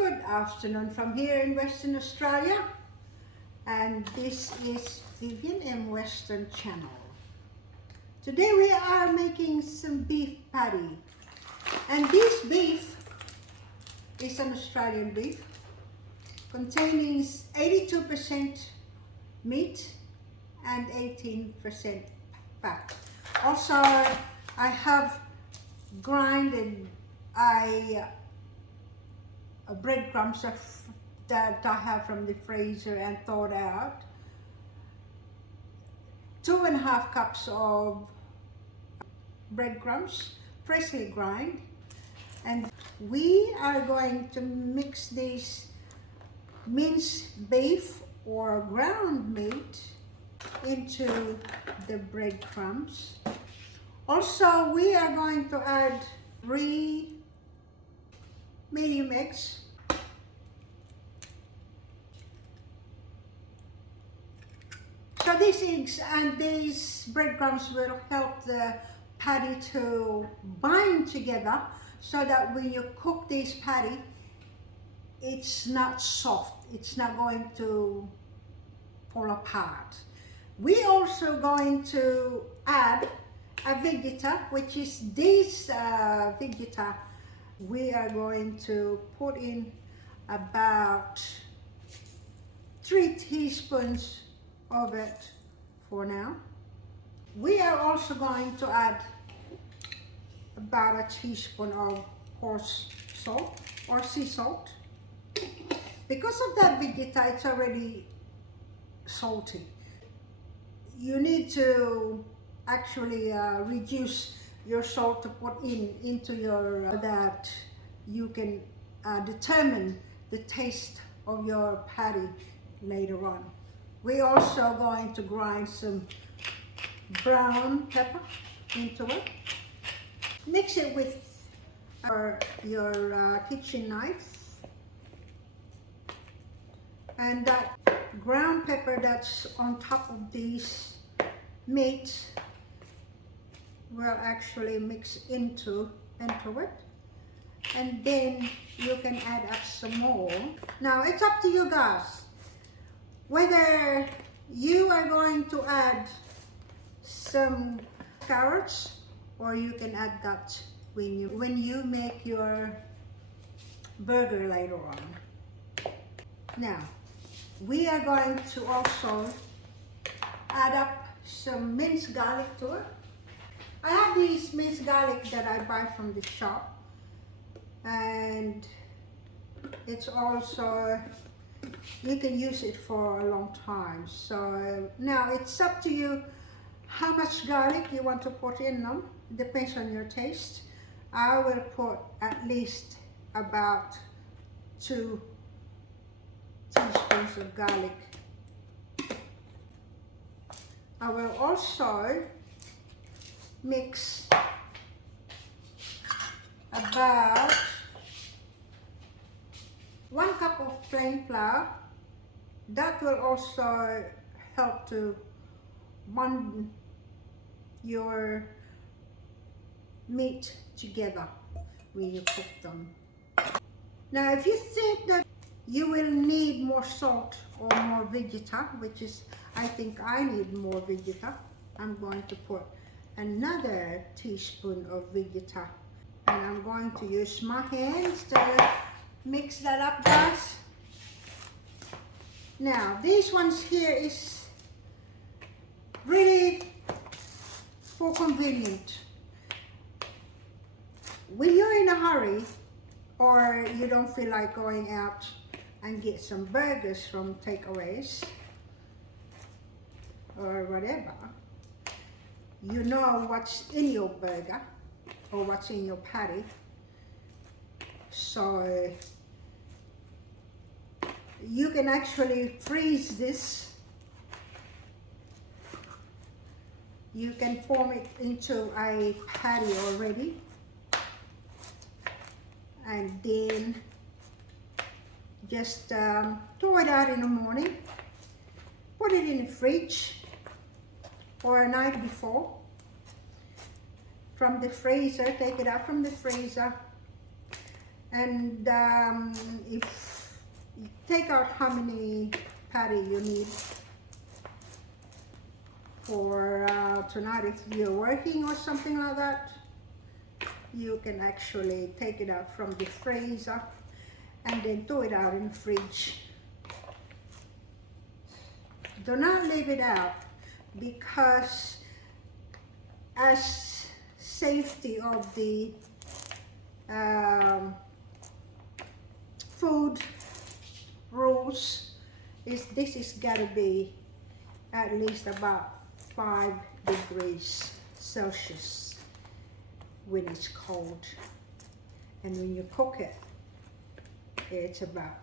Good afternoon from here in Western Australia, and this is Vivian M Western Channel. Today we are making some beef patty, and this beef is an Australian beef containing 82% meat and 18% fat. Also, I have grinded breadcrumbs that I have from the freezer and thawed out. 2.5 cups of breadcrumbs, freshly grind, and we are going to mix this minced beef or ground meat into the breadcrumbs. Also, we are going to add 3 medium eggs. So these eggs and these breadcrumbs will help the patty to bind together, so that when you cook this patty, it's not soft, it's not going to fall apart. We also going to add a vegeta, which is this vegeta. We are going to put in about 3 teaspoons of it for now. We are also going to add about a teaspoon of coarse salt or sea salt. Because of that vegeta, it's already salty. You need to actually reduce your salt to put into your that you can determine the taste of your patty later on. We're also going to grind some brown pepper into it. Mix it with your kitchen knife, and that ground pepper that's on top of these meat will actually mix into it, and then you can add up some more. Now it's up to you guys whether you are going to add some carrots, or you can add that when you make your burger later on. Now we are going to also add up some minced garlic to it. I have these minced garlic that I buy from the shop, and it's also, you can use it for a long time. So now it's up to you how much garlic you want to put in them. It depends on your taste. I will put at least about 2 teaspoons of garlic. I will also mix about 1 cup of plain flour. That will also help to bond your meat together when you cook them. Now if you think that you will need more salt or more vegeta, which is, I think I need more vegeta, I'm going to put another teaspoon of vegeta, and I'm going to use my hands to mix that up, guys. Now these ones here is really for convenient. When you're in a hurry or you don't feel like going out and get some burgers from takeaways or whatever, you know what's in your burger or what's in your patty. So you can actually freeze this. You can form it into a patty already, and then just throw it out in the morning, put it in the fridge or a night before. From the freezer, take it out from the freezer, And if you take out how many patty you need for tonight, if you're working or something like that, you can actually take it out from the freezer and then throw it out in the fridge. Do not leave it out, because as safety of the food rules is this is gotta be at least about 5 degrees Celsius when it's cold, and when you cook it, it's about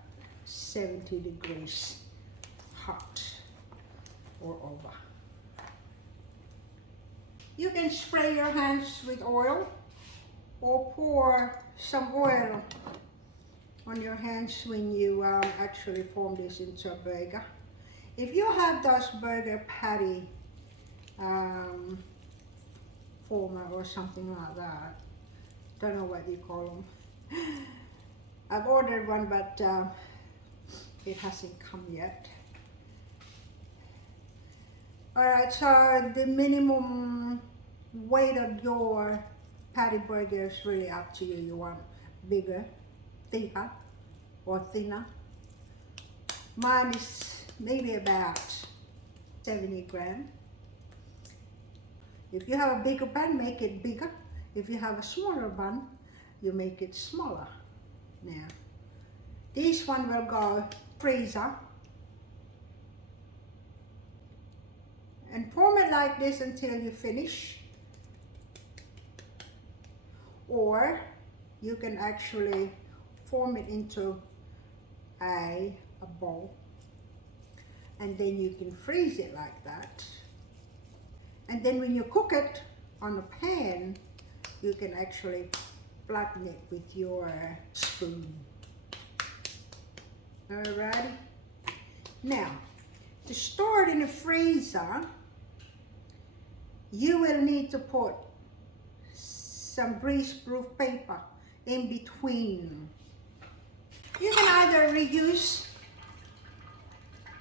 70 degrees hot or over. You can spray your hands with oil or pour some oil on your hands when you actually form this into a burger. If you have those burger patty former or something like that, don't know what you call them. I've ordered one, but it hasn't come yet. Alright, so the minimum weight of your patty burger is really up to you. You want bigger, thicker, or thinner. Mine is maybe about 70 grams. If you have a bigger bun, make it bigger. If you have a smaller bun, you make it smaller. Now, this one will go freezer. And form it like this until you finish. Or you can actually form it into a bowl. And then you can freeze it like that. And then when you cook it on a pan, you can actually flatten it with your spoon. Alrighty. Now, to store it in the freezer, you will need to put some grease-proof paper in between. You can either reuse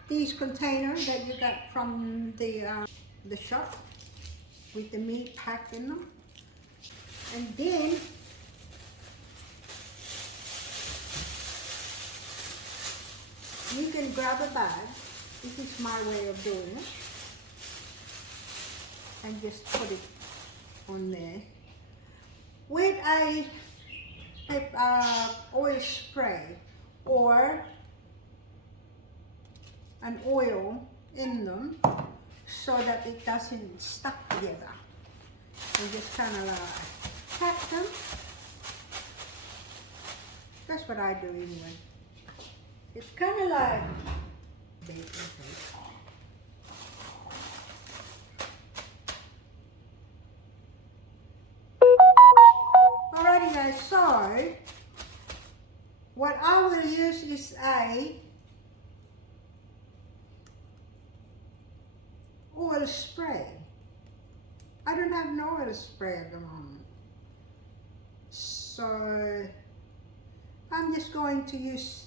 these containers that you got from the shop with the meat packed in them, and then you can grab a bag. This is my way of doing it, and just put it on there with a oil spray or an oil in them, so that it doesn't stuck together. You just kind of tap them. That's what I do anyway. It's kind of like baking paper. Alrighty guys, so what I will use is a oil spray. I don't have no oil spray at the moment, so I'm just going to use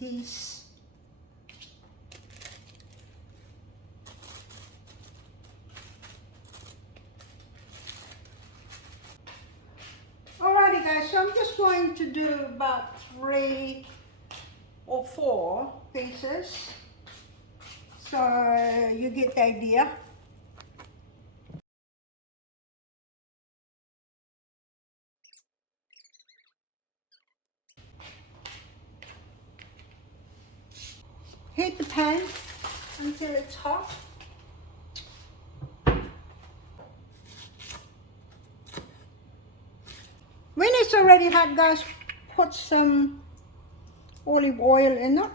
these alrighty guys, so I'm just going to do about 3 or 4 pieces, so you get the idea. Heat the pan until it's hot. When it's already hot, guys, put some olive oil in it.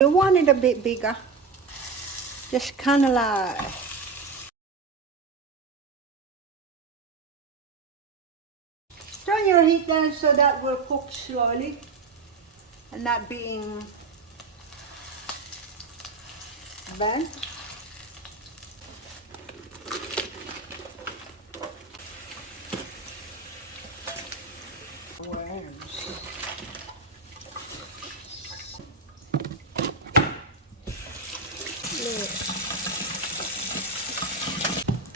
You want it a bit bigger. Just kind of like turn your heat down so that will cook slowly and not being burnt.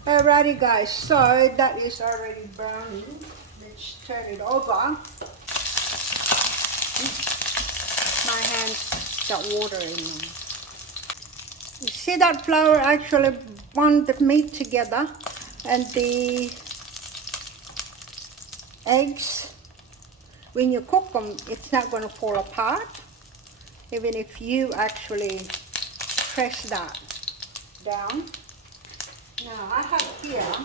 Alrighty guys, so that is already browning. Let's turn it over. My hands got water in them. You see that flour actually bond the meat together, and the eggs, when you cook them, it's not going to fall apart, even if you actually press that down. Now I have here,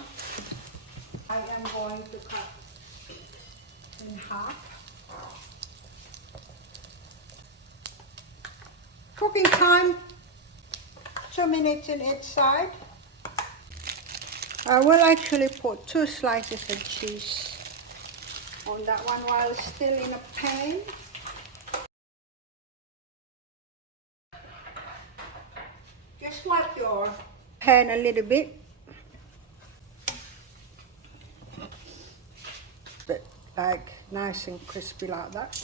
I am going to cut in half. Cooking time, 2 minutes in each side. I will actually put 2 slices of cheese on that one while it's still in a pan. Just wipe your pan a little bit. But like nice and crispy like that.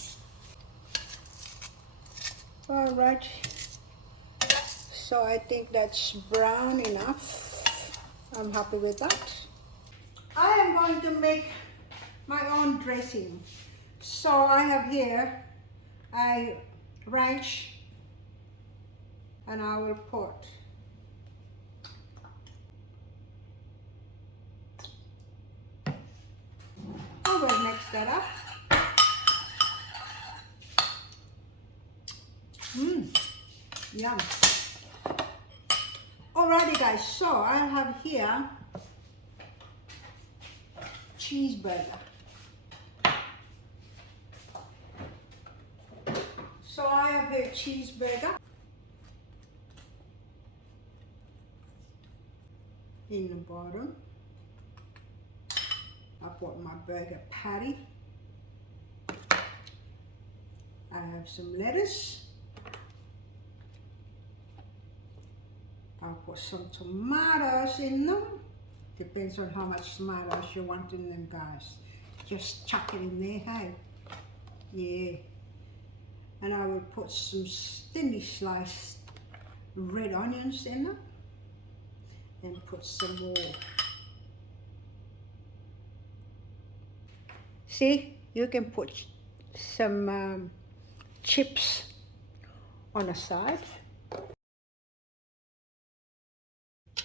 Alright, so I think that's brown enough. I'm happy with that. I am going to make my own dressing. So I have here a ranch, and I will put I will mix that up. Yum. Alrighty guys, so I have here cheeseburger. So I have a cheeseburger in the bottom. I put my burger patty. I have some lettuce. I'll put some tomatoes in them. Depends on how much tomatoes you want in them, guys. Just chuck it in there, hey? Yeah. And I will put some thinly sliced red onions in them. And put some more. See, you can put some chips on the side.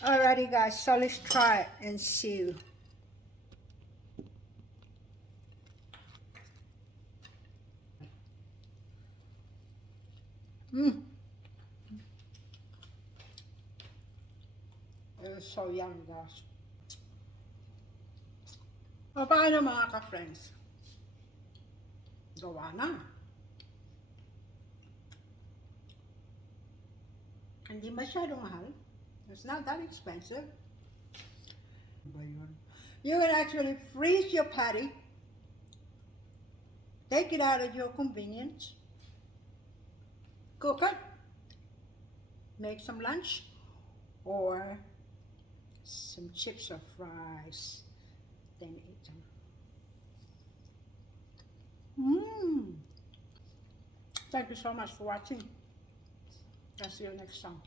Alrighty guys, so let's try it and see. It's so yummy guys. O paano mga ka-friends? Gawa na. Hindi masyadong mahal. It's not that expensive. You can actually freeze your patty, take it out at your convenience, cook it, make some lunch, or some chips or fries, then eat them. Thank you so much for watching. I'll see you next time.